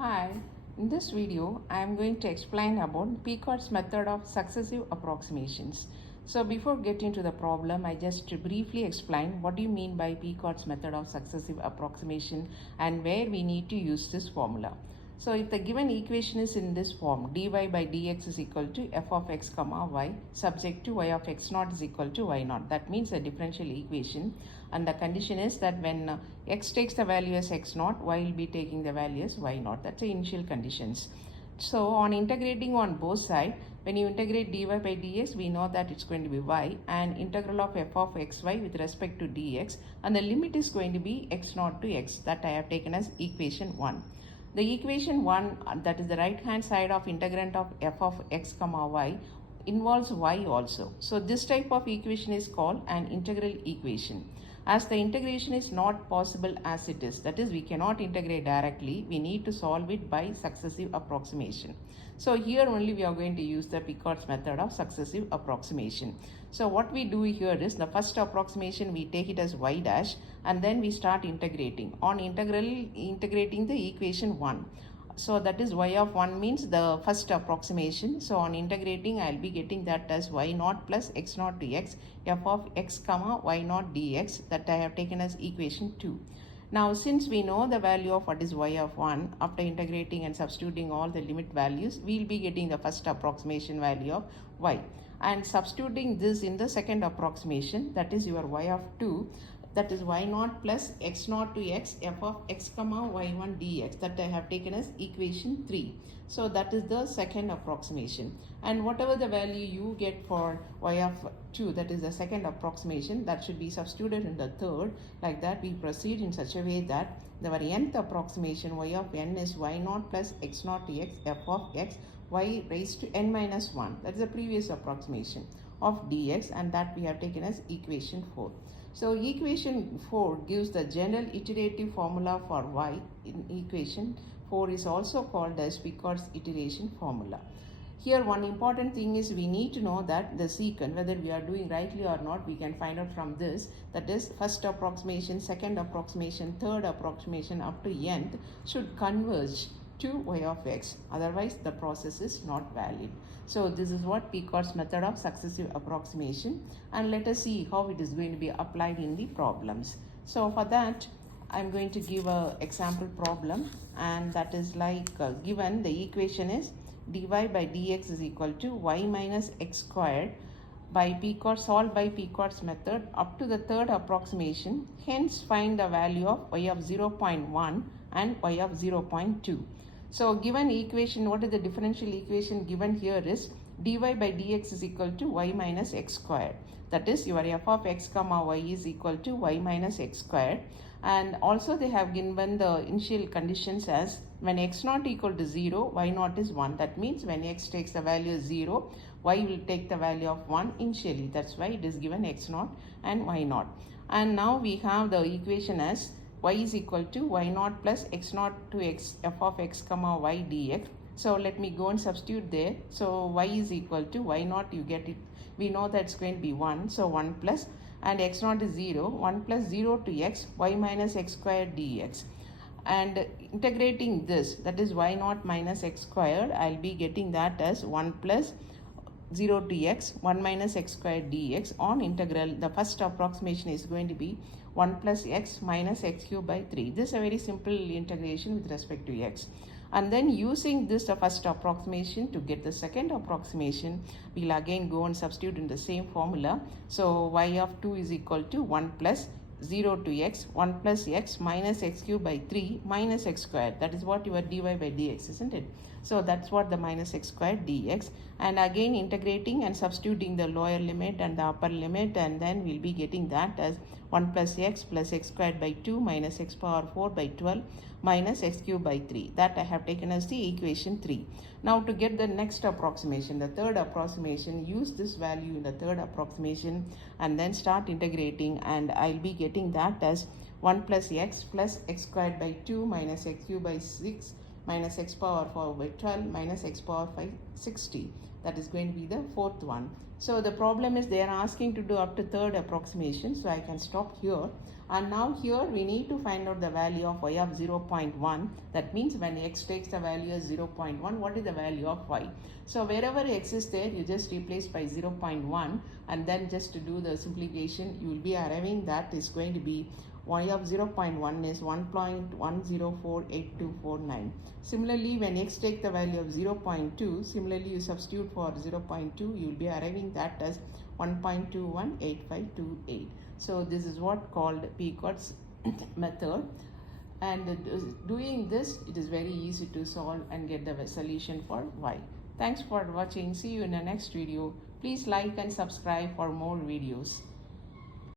Hi, in this video I am going to explain about Picard's method of successive approximations. So before getting to the problem, I just briefly explain what do you mean by Picard's method of successive approximation and where we need to use this formula. So if the given equation is in this form, dy by dx is equal to f of x comma y subject to y of x naught is equal to y naught. That means a differential equation, and the condition is that when x takes the value as x naught, y will be taking the value as y naught. That's the initial conditions. So on integrating on both sides, when you integrate dy by dx, we know that it's going to be y, and integral of f of xy with respect to dx, and the limit is going to be x naught to x. That I have taken as equation 1. The equation 1, that is the right hand side of integrand of f of x comma y, involves y also. So this type of equation is called an integral equation. As the integration is not possible as it is, that is, we cannot integrate directly, we need to solve it by successive approximation. So here only we are going to use the Picard's method of successive approximation. So what we do here is the first approximation we take it as y dash, and then we start integrating. On integrating the equation 1. So that is y of 1 means the first approximation. So on integrating, I will be getting that as y naught plus x naught dx f of x comma y naught dx, that I have taken as equation 2. Now since we know the value of what is y of 1, after integrating and substituting all the limit values, we will be getting the first approximation value of y. And substituting this in the second approximation, that is your y of 2, that is y naught plus x naught to x f of x comma y1 dx, that I have taken as equation 3. So that is the second approximation, and whatever the value you get for y of 2, that is the second approximation, that should be substituted in the third. Like that we proceed in such a way that the nth approximation y of n is y naught plus x naught dx f of x y raised to n minus 1, that is the previous approximation of dx, and that we have taken as equation 4. So equation 4 gives the general iterative formula for y. In equation 4 is also called as Picard's iteration formula. Here one important thing is we need to know that the secant, whether we are doing rightly or not, we can find out from this. That is, first approximation, second approximation, third approximation up to nth should converge to y of x, otherwise the process is not valid. So this is what Picard's method of successive approximation, and let us see how it is going to be applied in the problems. So for that I'm going to give a example problem, and that is like given the equation is dy by dx is equal to y minus x squared by Picard, solved by Picard's method up to the third approximation. Hence find the value of y of 0.1 and y of 0.2. So given equation, what is the differential equation given here is dy by dx is equal to y minus x squared. That is, your f of x comma y is equal to y minus x squared. And also they have given the initial conditions as when x naught equal to 0, y naught is 1. That means when x takes the value as 0, y will take the value of 1 initially. That's why it is given x naught and y naught. And now we have the equation as y is equal to y naught plus x naught to x f of x comma y dx. So let me go and substitute there. So y is equal to y naught, you get it, we know that's going to be 1, so 1 plus, and x naught is 0, 1 plus 0 to x y minus x squared dx. And integrating this, that is y naught minus x squared, I'll be getting that as 1 plus 0 to x 1 minus x squared dx. On integral, the first approximation is going to be 1 plus x minus x cubed by 3. This is a very simple integration with respect to x. And then using this first approximation to get the second approximation, we'll again go and substitute in the same formula. So y of 2 is equal to 1 plus 0 to x 1 plus x minus x cubed by 3 minus x squared. That is what your dy by dx, isn't it? So that's what the minus x squared dx. And again integrating and substituting the lower limit and the upper limit, and then we'll be getting that as 1 plus x squared by 2 minus x power 4 by 12 minus x cubed by 3. That I have taken as the equation 3. Now to get the next approximation, the third approximation, use this value in the third approximation and then start integrating, and I'll be getting that as 1 plus x squared by 2 minus x cubed by 6 minus x power 4 by 12 minus x power 5 60. That is going to be the fourth one. So the problem is they are asking to do up to third approximation, so I can stop here And now here we need to find out the value of y of 0.1. That means when x takes the value as 0.1, what is the value of y? So wherever x is there, you just replace by 0.1 and then just to do the simplification, you will be arriving that is going to be y of 0.1 is 1.1048249. Similarly, when x take the value of 0.2, similarly you substitute for 0.2, you will be arriving that as 1.218528. So this is what called Picard's method, and doing this, it is very easy to solve and get the solution for y. Thanks for watching. See you in the next video. Please like and subscribe for more videos.